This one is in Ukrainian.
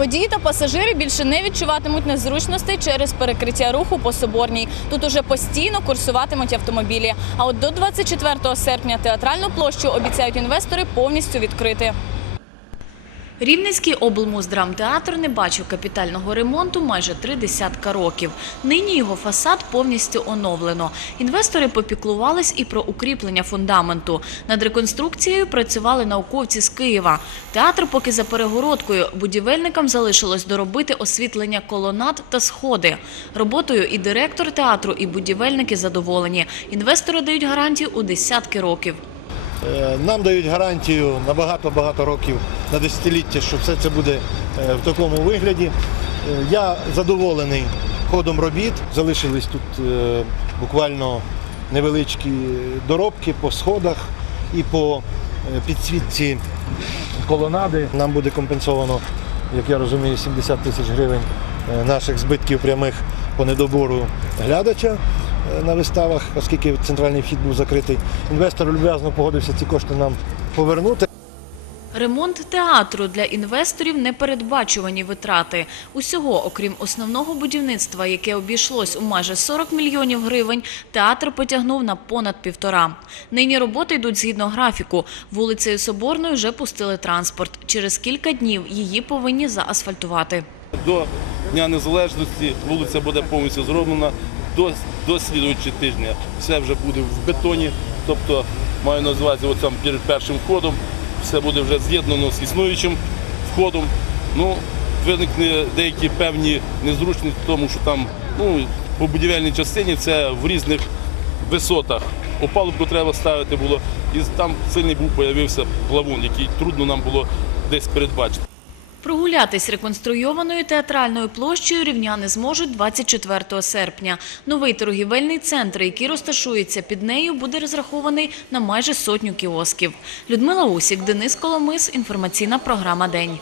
Водії та пасажири більше не відчуватимуть незручностей через перекриття руху по Соборній. Тут уже постійно курсуватимуть автомобілі. А от до 24 серпня театральну площу обіцяють інвестори повністю відкрити. Рівненський облмуздрамтеатр не бачив капітального ремонту майже три десятка років. Нині його фасад повністю оновлено. Інвестори попіклувались і про укріплення фундаменту. Над реконструкцією працювали науковці з Києва. Театр поки за перегородкою. Будівельникам залишилось доробити освітлення колонад та сходи. Роботою і директор театру, і будівельники задоволені. Інвестори дають гарантію у десятки років. Е, Нам дають гарантію на багато-багато років, на десятиліття, що все це буде е, в такому вигляді. Е, Я задоволений ходом робіт. Залишились тут е, буквально невеличкі доробки по сходах і по підсвітці колонади. Нам буде компенсовано, як я розумію, 70 тисяч гривень наших збитків прямих по недобору глядача на виставах, оскільки центральний вхід був закритий. Інвестор люб'язно погодився ці кошти нам повернути. Ремонт театру для інвесторів непередбачувані витрати. Усього, окрім основного будівництва, яке обійшлось у майже 40 мільйонів гривень, театр потягнув на понад півтора. Нині роботи йдуть згідно графіку. Вулицею Соборною вже пустили транспорт. Через кілька днів її повинні заасфальтувати. До Дня Незалежності вулиця буде повністю зроблена. До, до слідуючого тижня все вже буде в бетоні. Тобто, маю на увазі, от перед першим входом, все буде вже з'єднано з існуючим входом. Ну, виникне деякі певні незручності, тому що там ну, по будівельній частині це в різних висотах. Опалубку треба ставити було, і там сильний був появився плавун, який трудно нам було десь передбачити. Прогулятись реконструйованою театральною площею рівняни зможуть 24 серпня. Новий торгівельний центр, який розташується під нею, буде розрахований на майже сотню кіосків. Людмила Усік, Денис Коломис, інформаційна програма «День».